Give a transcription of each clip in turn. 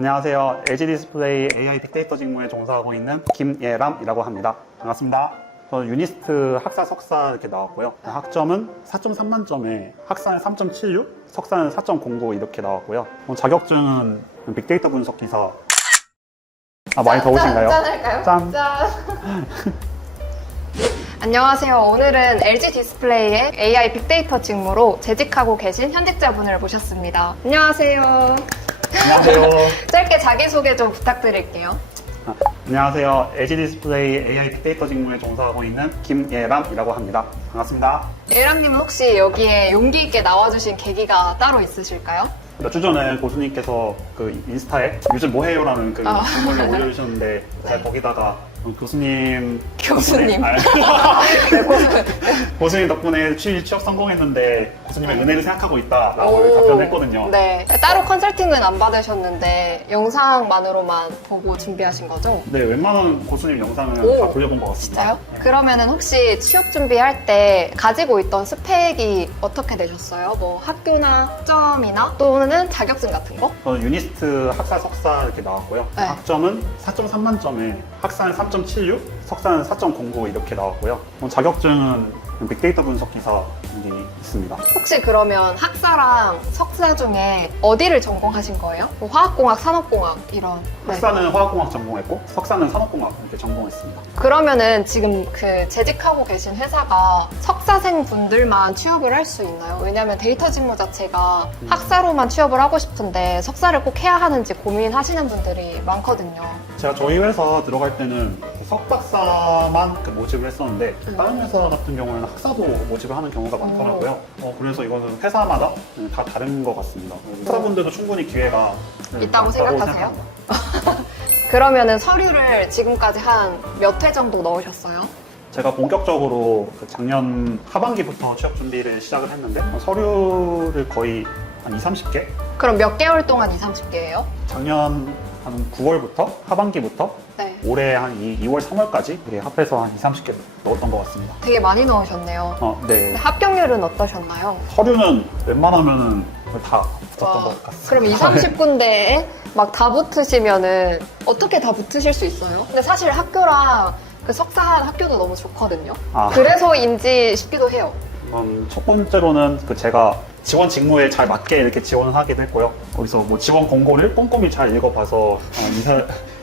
안녕하세요. LG 디스플레이 AI 빅데이터 직무에 종사하고 있는 김예람이라고 합니다. 반갑습니다. 저는 유니스트 학사 석사 이렇게 나왔고요. 학점은 4.3만 점에 학사는 3.76, 석사는 4.09 이렇게 나왔고요. 자격증은 빅데이터 분석 기사. 많이 더우신가요? 짠 할까요? 짠. 안녕하세요. 오늘은 LG 디스플레이의 AI 빅데이터 직무로 재직하고 계신 현직자분을 모셨습니다. 안녕하세요. 안녕하세요. 짧게 자기소개 좀 부탁드릴게요. 안녕하세요. LG 디스플레이 AI 빅데이터 직무에 종사하고 있는 김예람이라고 합니다. 반갑습니다. 예람님은 혹시 여기에 용기 있게 나와주신 계기가 따로 있으실까요? 몇 주 전에 교수님께서 그 인스타에 요즘 뭐 해요라는 그 글을 올려주셨는데 제가 거기다가 교수님 교수님. 덕분에, 교수님 덕분에 취업 성공했는데 교수님의 은혜를 생각하고 있다라고 답변했거든요. 네. 따로 컨설팅은 안 받으셨는데 영상만으로만 보고 준비하신 거죠? 네, 웬만한 교수님 영상은 다 돌려본 것 같습니다. 진짜요? 그러면은 혹시 취업 준비할 때 가지고 있던 스펙이 어떻게 되셨어요? 뭐 학교나 학점이나 또는 자격증 같은 거? 저는 유니스트 학사 석사 이렇게 나왔고요. 네. 학점은 4.3만 점에 학사는 3.76, 석사는 4.09 이렇게 나왔고요. 자격증은 빅데이터 분석 기사 있습니다. 혹시 그러면 학사랑 석사 중에 어디를 전공하신 거예요? 뭐 화학공학, 산업공학 이런. 네. 학사는 화학공학 전공했고 석사는 산업공학 이렇게 전공했습니다. 그러면은 지금 그 재직하고 계신 회사가 석사생 분들만 취업을 할 수 있나요? 왜냐면 데이터 직무 자체가 학사로만 취업을 하고 싶은데 석사를 꼭 해야 하는지 고민하시는 분들이 많거든요. 제가 저희 회사 들어갈 때는 석박사만 모집을 했었는데 다른 회사 같은 경우에는 학사도 모집을 하는 경우가 많더라고요. 그래서 이거는 회사마다 다 다른 것 같습니다. 회사분들도 충분히 기회가 있다고 생각하세요? 그러면은 서류를 지금까지 한 몇 회 정도 넣으셨어요? 제가 본격적으로 작년 하반기부터 취업 준비를 시작을 했는데 서류를 거의 한 20-30개? 그럼 몇 개월 동안 30개예요? 작년 한 9월부터 하반기부터 네. 올해 한 2월, 3월까지 합해서 한 20-30개 넣었던 것 같습니다. 되게 많이 넣으셨네요. 네. 합격률은 어떠셨나요? 서류는 웬만하면은 다 붙었던 것 같습니다. 그럼 20-30군데에 막 다 붙으시면은 어떻게 다 붙으실 수 있어요? 근데 사실 학교랑 그 석사한 학교도 너무 좋거든요. 그래서인지 싶기도 해요. 첫 번째로는 제가 지원 직무에 잘 맞게 이렇게 지원을 하기도 했고요. 거기서 뭐 지원 공고를 꼼꼼히 잘 읽어봐서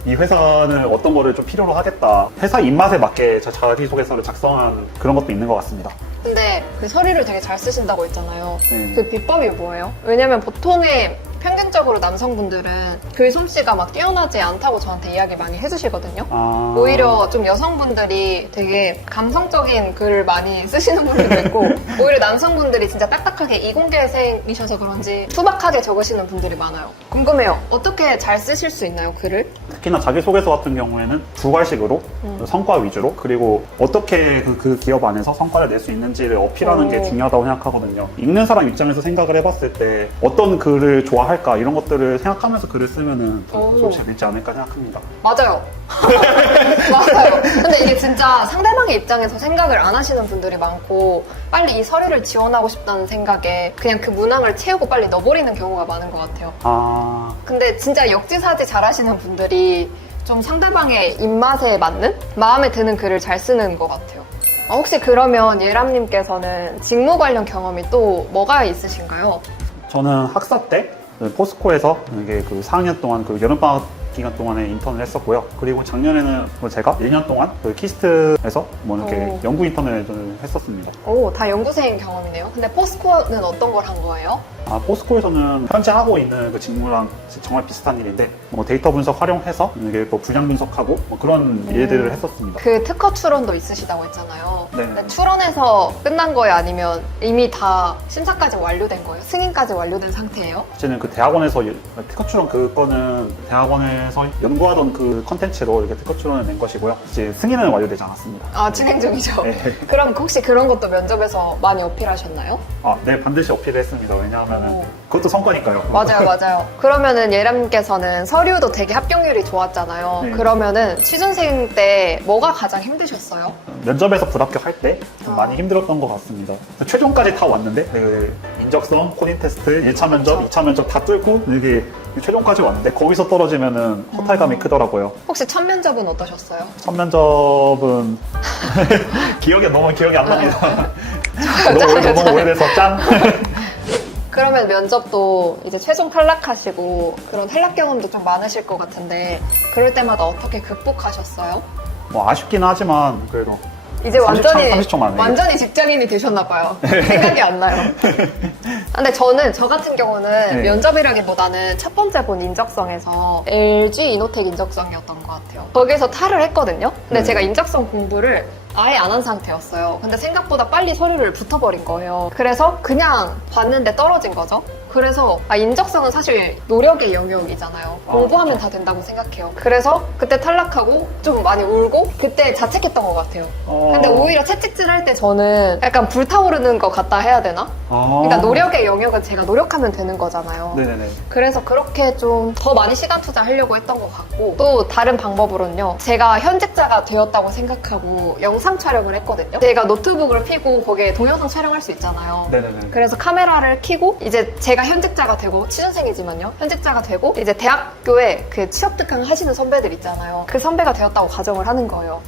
이 회사는 어떤 거를 좀 필요로 하겠다. 회사 입맛에 맞게 자기소개서를 작성한 그런 것도 있는 것 같습니다. 근데 그 서류를 되게 잘 쓰신다고 했잖아요. 네. 그 비법이 뭐예요? 왜냐면 보통의 평균적으로 남성분들은 글 솜씨가 막 뛰어나지 않다고 저한테 이야기 많이 해주시거든요. 오히려 좀 여성분들이 되게 감성적인 글을 많이 쓰시는 분들도 있고 오히려 남성분들이 진짜 딱딱하게 이공계생이셔서 그런지 투박하게 적으시는 분들이 많아요. 궁금해요. 어떻게 잘 쓰실 수 있나요, 글을? 특히나 자기소개서 같은 경우에는 두 갈식으로 성과 위주로 그리고 어떻게 그 기업 안에서 성과를 낼 수 있는지를 어필하는 게 중요하다고 생각하거든요. 읽는 사람 입장에서 생각을 해봤을 때 어떤 글을 좋아할까 이런 것들을 생각하면서 글을 쓰면은 좀 재밌지 않을까 생각합니다. 맞아요. 맞아요. 근데 이게 진짜 상대방의 입장에서 생각을 안 하시는 분들이 많고 빨리 이 서류를 지원하고 싶다는 생각에 그냥 그 문항을 채우고 빨리 넣어버리는 경우가 많은 것 같아요. 근데 진짜 역지사지 잘하시는 분들이 좀 상대방의 입맛에 맞는 마음에 드는 글을 잘 쓰는 것 같아요. 혹시 그러면 예람님께서는 직무 관련 경험이 또 뭐가 있으신가요? 저는 학사 때 포스코에서 이게 4학년 동안 여름방학 기간 동안에 인턴을 했었고요. 그리고 작년에는 제가 1년 동안 키스트에서 이렇게 연구 인턴을 했었습니다. 오, 다 연구생 경험이네요. 근데 포스코는 어떤 걸 한 거예요? 포스코에서는 현재 하고 있는 직무랑 정말 비슷한 일인데 데이터 분석 활용해서 이게 분량 분석하고 그런 일들을 했었습니다. 그 특허 출원도 있으시다고 했잖아요. 네. 근데 출원해서 끝난 거예요? 아니면 이미 다 심사까지 완료된 거예요? 승인까지 완료된 상태예요? 저는 대학원에서 특허 출원 그거는 대학원에서 연구하던 그 컨텐츠로 이렇게 특허 출원을 낸 것이고요. 이제 승인은 완료되지 않았습니다. 진행 중이죠? 네. 그럼 혹시 그런 것도 면접에서 많이 어필하셨나요? 네, 반드시 어필을 했습니다. 왜냐하면 그것도 성과니까요. 맞아요. 그러면은 예람님께서는 서류도 되게 합격률이 좋았잖아요. 네. 그러면은 취준생 때 뭐가 가장 힘드셨어요? 면접에서 불합격할 때 좀 많이 힘들었던 것 같습니다. 최종까지 다 왔는데 인적성, 코딩 테스트, 1차 면접, 2차 면접 다 뚫고 이게 최종까지 왔는데 거기서 떨어지면은 허탈감이 크더라고요. 혹시 첫 면접은 어떠셨어요? 첫 면접은 너무 기억이 안 납니다. 너무 오래돼서 짠. 그러면 면접도 이제 최종 탈락하시고 그런 탈락 경험도 좀 많으실 것 같은데 그럴 때마다 어떻게 극복하셨어요? 뭐 아쉽긴 하지만 그래도 이제 30초 만에. 완전히 직장인이 되셨나 봐요. 생각이 안 나요. 근데 저 같은 경우는 네. 면접이라기보다는 첫 번째 본 인적성에서 LG 이노텍 인적성이었던 것 같아요. 거기서 탈을 했거든요. 근데 네. 제가 인적성 공부를 아예 안 한 상태였어요. 근데 생각보다 빨리 서류를 붙어버린 거예요. 그래서 그냥 봤는데 떨어진 거죠. 그래서 인적성은 사실 노력의 영역이잖아요. 공부하면 그렇죠. 다 된다고 생각해요. 그래서 그때 탈락하고 좀 많이 울고 그때 자책했던 것 같아요. 근데 오히려 채찍질 할 때 저는 약간 불타오르는 것 같다 해야 되나? 그러니까 노력의 영역은 제가 노력하면 되는 거잖아요. 네네네. 그래서 그렇게 좀 더 많이 시간 투자하려고 했던 것 같고 또 다른 방법으로는요. 제가 현직자가 되었다고 생각하고 영상 촬영을 했거든요. 제가 노트북을 켜고 거기에 동영상 촬영할 수 있잖아요. 네네네. 그래서 카메라를 켜고 이제 제가 현직자가 되고 취준생이지만요. 현직자가 되고 이제 대학교에 그 취업 특강 하시는 선배들 있잖아요. 그 선배가 되었다고 가정을 하는 거예요.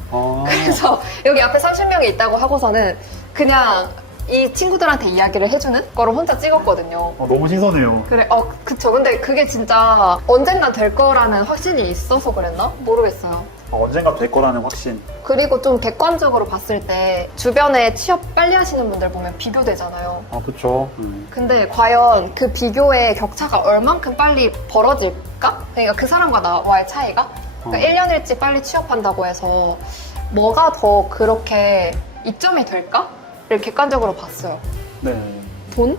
그래서 여기 앞에 30명이 있다고 하고서는 그냥 이 친구들한테 이야기를 해주는 거를 혼자 찍었거든요. 너무 신선해요. 그래, 그쵸. 근데 그게 진짜 언젠간 될 거라는 확신이 있어서 그랬나? 모르겠어요. 언젠가 될 거라는 확신. 그리고 좀 객관적으로 봤을 때 주변에 취업 빨리 하시는 분들 보면 비교되잖아요. 그쵸. 근데 과연 그 비교의 격차가 얼만큼 빨리 벌어질까? 그러니까 그 사람과 나와의 차이가? 그러니까 1년 일찍 빨리 취업한다고 해서 뭐가 더 그렇게 이점이 될까?를 객관적으로 봤어요. 네. 돈?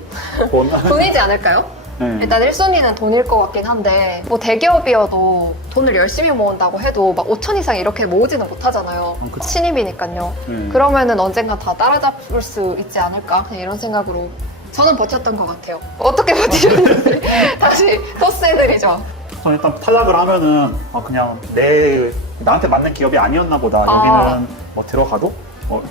돈이지 않을까요? 네. 일단 1순위는 돈일 것 같긴 한데 뭐 대기업이어도 돈을 열심히 모은다고 해도 막 5천 이상 이렇게 모으지는 못하잖아요. 그쵸. 신입이니까요. 그러면은 언젠가 다 따라잡을 수 있지 않을까? 그냥 이런 생각으로 저는 버텼던 것 같아요. 어떻게 버티셨는지 다시 토스해드리죠. 저는 일단 탈락을 하면은 그냥 나한테 맞는 기업이 아니었나 보다. 여기는 뭐 들어가도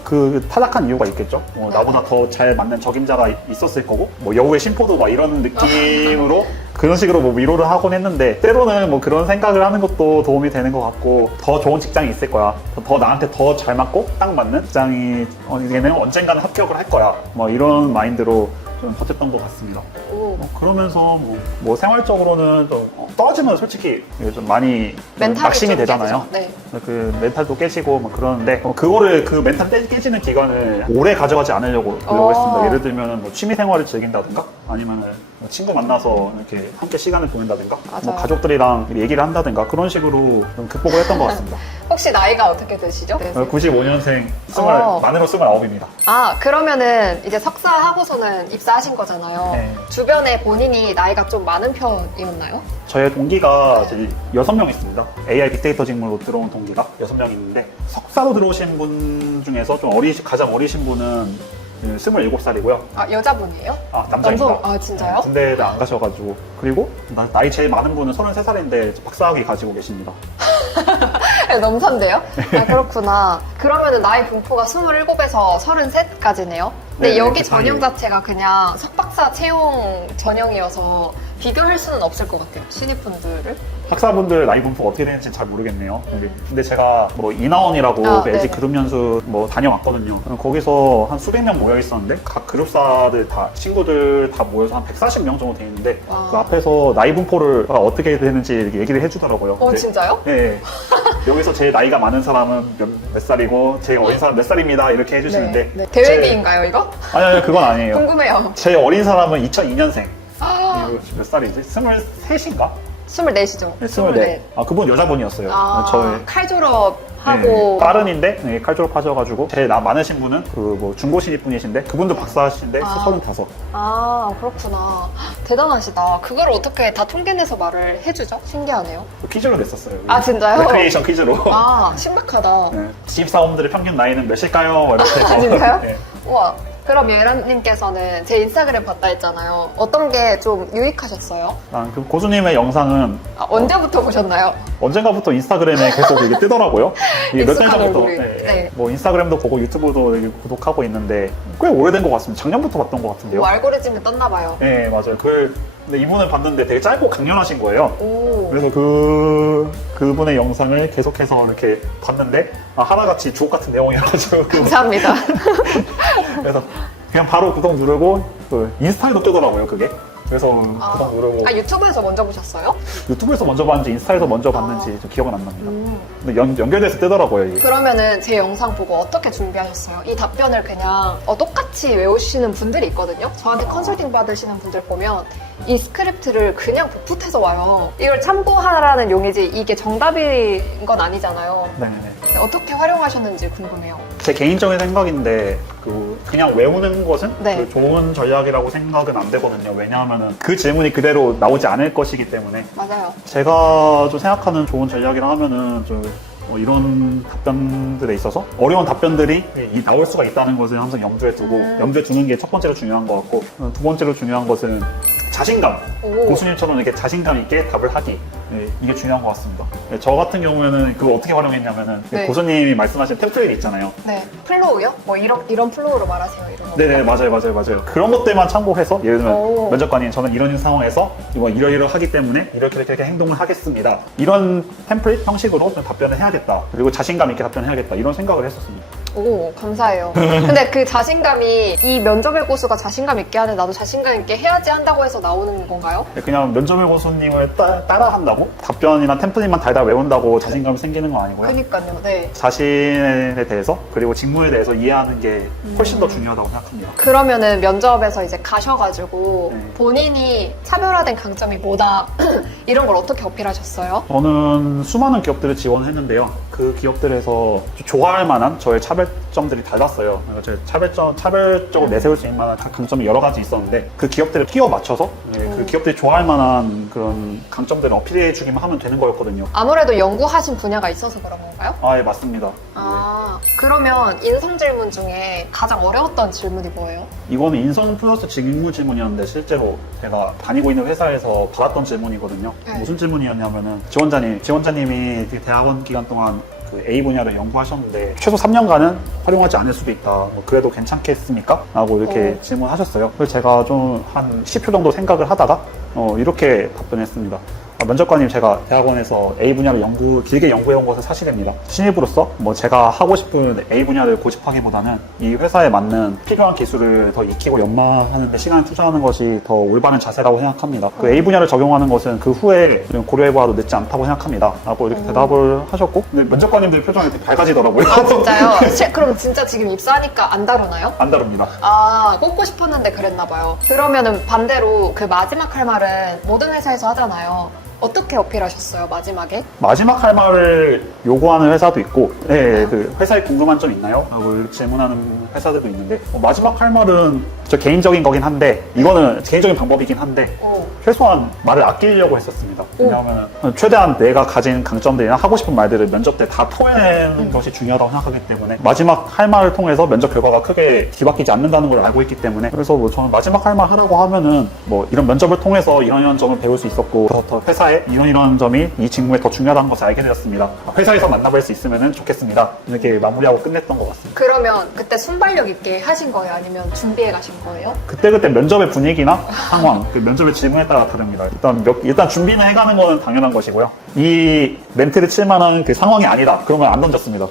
그 탈락한 이유가 있겠죠. 나보다 더 잘 맞는 적임자가 있었을 거고, 뭐 여우의 심포도 막 이런 느낌으로 그런 식으로 뭐 위로를 하곤 했는데, 때로는 뭐 그런 생각을 하는 것도 도움이 되는 것 같고, 더 좋은 직장이 있을 거야. 더 나한테 더 잘 맞고 딱 맞는 직장이 얘는 언젠가는 합격을 할 거야. 뭐 이런 마인드로 좀 버텼던 것 같습니다. 그러면서 뭐 생활적으로는 좀 떨어지면 솔직히 좀 많이 멘탈이 낙심이 좀 되잖아요. 깨지죠. 네. 그 멘탈도 깨지고 뭐 그러는데 그거를 그 멘탈 깨지는 기간을 오래 가져가지 않으려고 했습니다. 예를 들면 뭐 취미 생활을 즐긴다든가 아니면 뭐 친구 만나서 이렇게 함께 시간을 보낸다든가 뭐 맞아요. 가족들이랑 얘기를 한다든가 그런 식으로 좀 극복을 했던 것 같습니다. 혹시 나이가 어떻게 되시죠? 95년생 만으로 29입니다. 그러면은 이제 석사 하고서는 입사하신 거잖아요. 네. 주변에 본인이 나이가 좀 많은 편이었나요? 저의 동기가 이제 6명 있습니다. AI 빅데이터 직무로 들어온 동기가 6명 있는데 석사로 들어오신 분 중에서 좀 가장 어리신 분은 27살이고요. 여자분이에요? 남자입니다. 남성? 진짜요? 군대를 안 가셔가지고. 그리고 나이 제일 많은 분은 33살인데 박사학위 가지고 계십니다. 넘산데요? 그렇구나. 그러면은 나이 분포가 27에서 33까지네요? 근데 네, 여기 그 사이에. 전형 자체가 그냥 석박사 채용 전형이어서 비교할 수는 없을 것 같아요. 신입분들을. 학사분들 나이 분포가 어떻게 되는지 잘 모르겠네요. 근데 제가 뭐 이나원이라고 그 LG 네네. 그룹 연수 뭐 다녀왔거든요. 거기서 한 수백 명 모여 있었는데 각 그룹사들 다 친구들 다 모여서 한 140명 정도 돼 있는데 와. 그 앞에서 나이 분포를 어떻게 되는지 이렇게 얘기를 해주더라고요. 근데 진짜요? 네. 여기서 제일 나이가 많은 사람은 몇 살이고 제일 어린 사람 몇 살입니다 이렇게 해주시는데 네. 대회비인가요, 이거? 아니 그건 아니에요. 궁금해요. 제일 어린 사람은 2002년생. 몇 살이지? 23인가? 24시죠. 24. 그분 여자분이었어요. 저의 칼 졸업하고. 빠른인데 칼 졸업하셔가지고 제일 많으신 분은 그 뭐 중고 신입 분이신데 그분도 박사하신데 35. 그렇구나. 대단하시다. 그걸 어떻게 다 통계내서 말을 해주죠? 신기하네요. 퀴즈로 냈었어요. 진짜요? 레크리에이션 퀴즈로. 신박하다. 네. 신입사원들의 평균 나이는 몇일까요? 이렇게 해서. 진짜요? 네. 우와. 그럼 예란님께서는 제 인스타그램 봤다 했잖아요. 어떤 게 좀 유익하셨어요? 그 고수님의 영상은 언제부터 보셨나요? 언젠가부터 인스타그램에 계속 이게 뜨더라고요. 이게 몇 달 익숙한 전부터. 얼굴이. 네. 뭐 인스타그램도 보고 유튜브도 이렇게 구독하고 있는데 꽤 오래된 것 같습니다. 작년부터 봤던 것 같은데요. 뭐 알고리즘이 떴나 봐요. 네, 맞아요. 그걸 근데 이분을 봤는데 되게 짧고 강렬하신 거예요. 오. 그래서 그분의 영상을 계속해서 이렇게 봤는데 하나같이 주옥 같은 내용이어가지고 감사합니다. 그래서 그냥 바로 구독 누르고 인스타에도 뜨더라고요 그게. 그래서 구독 누르고 유튜브에서 먼저 보셨어요? 유튜브에서 먼저 봤는지 인스타에서 먼저 봤는지 좀 기억은 안 납니다. 근데 연결돼서 뜨더라고요 이게. 그러면은 제 영상 보고 어떻게 준비하셨어요? 이 답변을 그냥 똑같이 외우시는 분들이 있거든요. 저한테 컨설팅 받으시는 분들 보면 이 스크립트를 그냥 복붙해서 와요. 이걸 참고하라는 용이지 이게 정답인 건 아니잖아요. 네네. 어떻게 활용하셨는지 궁금해요. 제 개인적인 생각인데 그냥 외우는 것은 네. 좋은 전략이라고 생각은 안 되거든요. 왜냐하면 그 질문이 그대로 나오지 않을 것이기 때문에. 맞아요. 제가 좀 생각하는 좋은 전략이라 하면은 이런 답변들에 있어서 어려운 답변들이 나올 수가 있다는 것을 항상 염두에 두는 게 첫 번째로 중요한 것 같고, 두 번째로 중요한 것은 자신감. 고수님처럼 이렇게 자신감 있게 답을 하기. 네, 이게 중요한 것 같습니다. 네, 저 같은 경우에는 그걸 어떻게 활용했냐면은 네. 고수님이 말씀하신 템플릿 있잖아요. 네. 플로우요? 뭐 이런 플로우로 말하세요. 이런 거. 네네, 맞아요. 그런 것들만 참고해서 예를 들면 오. 면접관님 저는 이런 상황에서 이러하기 때문에 이렇게 행동을 하겠습니다. 이런 템플릿 형식으로 좀 답변을 해야겠다. 그리고 자신감 있게 답변해야겠다. 이런 생각을 했었습니다. 오, 감사해요. 근데 그 자신감이 이 면접의 고수가 자신감 있게 하는 나도 자신감 있게 해야지 한다고 해서 나오는 건가요? 그냥 면접의 고수님을 따라한다고? 답변이나 템플릿만 달달 외운다고 자신감이 생기는 건 아니고요. 그니까요. 네. 자신에 대해서 그리고 직무에 대해서 이해하는 게 훨씬 더 중요하다고 생각합니다. 그러면은 면접에서 이제 가셔가지고 네. 본인이 차별화된 강점이 뭐다 이런 걸 어떻게 어필하셨어요? 저는 수많은 기업들을 지원했는데요. 그 기업들에서 좋아할 만한 저의 차별점들이 달랐어요. 그래서 제 차별적으로 내세울 수 있는 만한 강점이 여러 가지 있었는데 그 기업들을 끼워 맞춰서 그 기업들이 좋아할 만한 그런 강점들을 어필해 주기만 하면 되는 거였거든요. 아무래도 연구하신 분야가 있어서 그런 건가요? 예, 맞습니다. 그러면 인성 질문 중에 가장 어려웠던 질문이 뭐예요? 이거는 인성 플러스 직무 질문이었는데 실제로 제가 다니고 있는 회사에서 받았던 질문이거든요. 네. 무슨 질문이었냐면은 지원자님이 대학원 기간 동안 그 A 분야를 연구하셨는데 최소 3년간은 활용하지 않을 수도 있다. 그래도 괜찮겠습니까? 라고 이렇게 질문하셨어요. 그래서 제가 좀 한 10초 정도 생각을 하다가 이렇게 답변했습니다. 면접관님, 제가 대학원에서 A 분야를 길게 연구해온 것은 사실입니다. 신입으로서 제가 하고 싶은 A 분야를 고집하기보다는 이 회사에 맞는 필요한 기술을 더 익히고 연마하는 데 시간을 투자하는 것이 더 올바른 자세라고 생각합니다. 그 A 분야를 적용하는 것은 그 후에 고려해봐도 늦지 않다고 생각합니다. 라고 이렇게 대답을 하셨고, 근데 면접관님들 표정이 되게 밝아지더라고요. 아, 진짜요? 그럼 진짜 지금 입사하니까 안 다루나요? 안 다릅니다. 뽑고 싶었는데 그랬나 봐요. 그러면은 반대로 그 마지막 할 말은 모든 회사에서 하잖아요. 어떻게 어필하셨어요, 마지막에? 마지막 할 말을 요구하는 회사도 있고, 그 회사에 궁금한 점 있나요? 라고 이렇게 질문하는 회사들도 있는데, 마지막 할 말은 저 개인적인 거긴 한데, 이거는 개인적인 방법이긴 한데, 최소한 말을 아끼려고 했었습니다. 왜냐하면 최대한 내가 가진 강점들이나 하고 싶은 말들을 면접 때 다 토해내는 것이 중요하다고 생각하기 때문에, 마지막 할 말을 통해서 면접 결과가 크게 뒤바뀌지 않는다는 걸 알고 있기 때문에, 그래서 저는 마지막 할 말 하라고 하면은 이런 면접을 통해서 이런 점을 배울 수 있었고, 더 회사에 이런 점이 이 직무에 더 중요하다는 것을 알게 되었습니다. 회사에서 만나볼 수 있으면 좋겠습니다. 이렇게 마무리하고 끝냈던 것 같습니다. 그러면 그때 순발력 있게 하신 거예요? 아니면 준비해 가신 거예요? 그때그때 면접의 분위기나 상황, 그 면접의 질문에 따라 다릅니다. 일단 준비는 해가는 건 당연한 것이고요. 이 멘트를 칠 만한 그 상황이 아니다. 그러면 안 던졌습니다.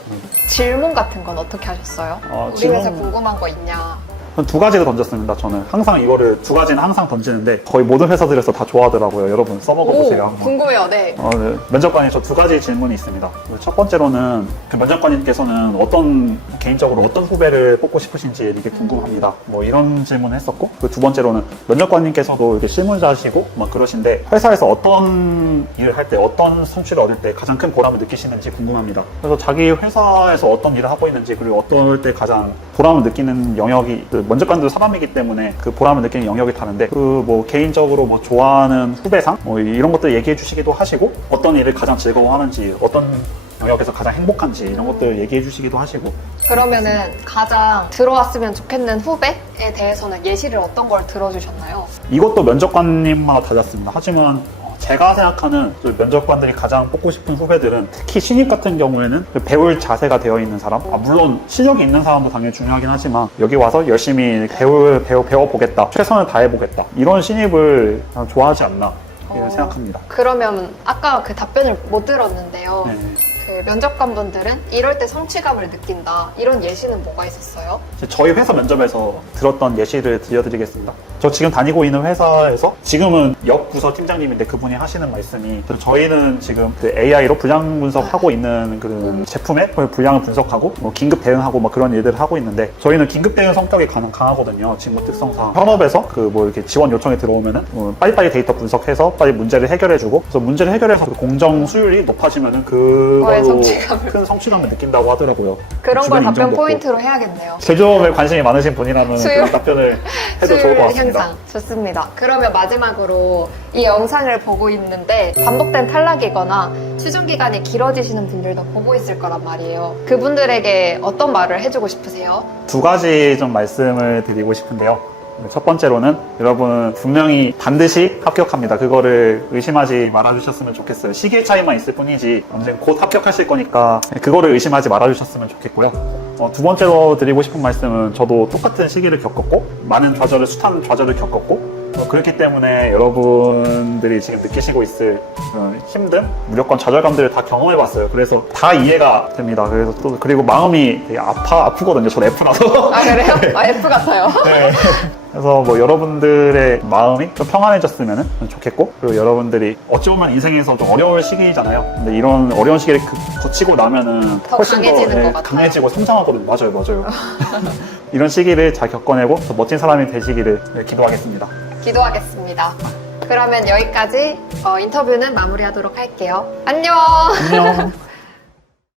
질문 같은 건 어떻게 하셨어요? 우리 회사 궁금한 거 있냐? 두 가지를 던졌습니다. 저는 항상 이거를 두 가지는 항상 던지는데 거의 모든 회사들에서 다 좋아하더라고요. 여러분 써먹어보세요. 한번. 궁금해요. 네. 네. 면접관이 저 두 가지 질문이 있습니다. 첫 번째로는 그 면접관님께서는 개인적으로 어떤 후배를 뽑고 싶으신지 이렇게 궁금합니다. 이런 질문을 했었고, 그 두 번째로는 면접관님께서도 이렇게 실무자시고 그러신데 회사에서 어떤 일을 할 때 어떤 성취를 얻을 때 가장 큰 보람을 느끼시는지 궁금합니다. 그래서 자기 회사에서 어떤 일을 하고 있는지, 그리고 어떨 때 가장 보람을 느끼는 영역이, 면접관도 사람이기 때문에 그 보람을 느끼는 영역이 다른데, 개인적으로 좋아하는 후배상 이런 것들 얘기해 주시기도 하시고, 어떤 일을 가장 즐거워하는지, 어떤 영역에서 가장 행복한지 이런 것들 얘기해 주시기도 하시고. 그러면은 가장 들어왔으면 좋겠는 후배에 대해서는 예시를 어떤 걸 들어주셨나요? 이것도 면접관님마다 달랐습니다. 하지만 제가 생각하는 그 면접관들이 가장 뽑고 싶은 후배들은 특히 신입 같은 경우에는 그 배울 자세가 되어 있는 사람, 물론 실력이 있는 사람도 당연히 중요하긴 하지만 여기 와서 열심히 배워보겠다, 최선을 다해보겠다, 이런 신입을 좋아하지 않나 이렇게 생각합니다. 그러면 아까 그 답변을 못 들었는데요. 네. 그 면접관분들은 이럴 때 성취감을 느낀다. 이런 예시는 뭐가 있었어요? 저희 회사 면접에서 들었던 예시를 들려드리겠습니다. 저 지금 다니고 있는 회사에서 지금은 옆 부서 팀장님인데 그분이 하시는 말씀이 저희는 지금 그 AI로 분량 분석하고 있는 그 제품의 분량을 분석하고 뭐 긴급 대응하고 뭐 그런 일들을 하고 있는데 저희는 긴급 대응 성격이 강하거든요. 직무 특성상 현업에서 그 뭐 이렇게 지원 요청이 들어오면은 빨리빨리 데이터 분석해서 빨리 문제를 해결해주고 그래서 문제를 해결해서 그 공정 수율이 높아지면은 그걸로 성취감을. 큰 성취감을 느낀다고 하더라고요. 그런 걸 주변 답변 인정도 없고. 포인트로 해야겠네요. 제조업에 관심이 많으신 분이라면 수요? 그런 답변을 해도 좋을 것 같습니다. 향상. 좋습니다. 그러면 마지막으로 이 영상을 보고 있는데 반복된 탈락이거나 추정 기간이 길어지시는 분들도 보고 있을 거란 말이에요. 그분들에게 어떤 말을 해주고 싶으세요? 두 가지 좀 말씀을 드리고 싶은데요. 첫 번째로는 여러분 분명히 반드시 합격합니다. 그거를 의심하지 말아주셨으면 좋겠어요. 시기의 차이만 있을 뿐이지 언젠 곧 합격하실 거니까 그거를 의심하지 말아주셨으면 좋겠고요. 두 번째로 드리고 싶은 말씀은 저도 똑같은 시기를 겪었고 많은 좌절을 숱한 좌절을 겪었고 그렇기 때문에 여러분들이 지금 느끼시고 있을 그런 힘듦, 무조건 좌절감들을 다 경험해봤어요. 그래서 다 이해가 됩니다. 그래서 또 그리고 마음이 되게 아프거든요. 전 F라서. 아 그래요? 아 F 같아요. 네. 그래서 뭐 여러분들의 마음이 좀 평안해졌으면 좋겠고 그리고 여러분들이 어찌 보면 인생에서 좀 어려울 시기잖아요. 근데 이런 어려운 시기를 거치고 나면은 더 훨씬 강해지는 더 것 같아요. 강해지고 성장하거든요. 맞아요. 이런 시기를 잘 겪어내고 더 멋진 사람이 되시기를 기도하겠습니다. 기도하겠습니다. 그러면 여기까지 인터뷰는 마무리하도록 할게요. 안녕! 안녕.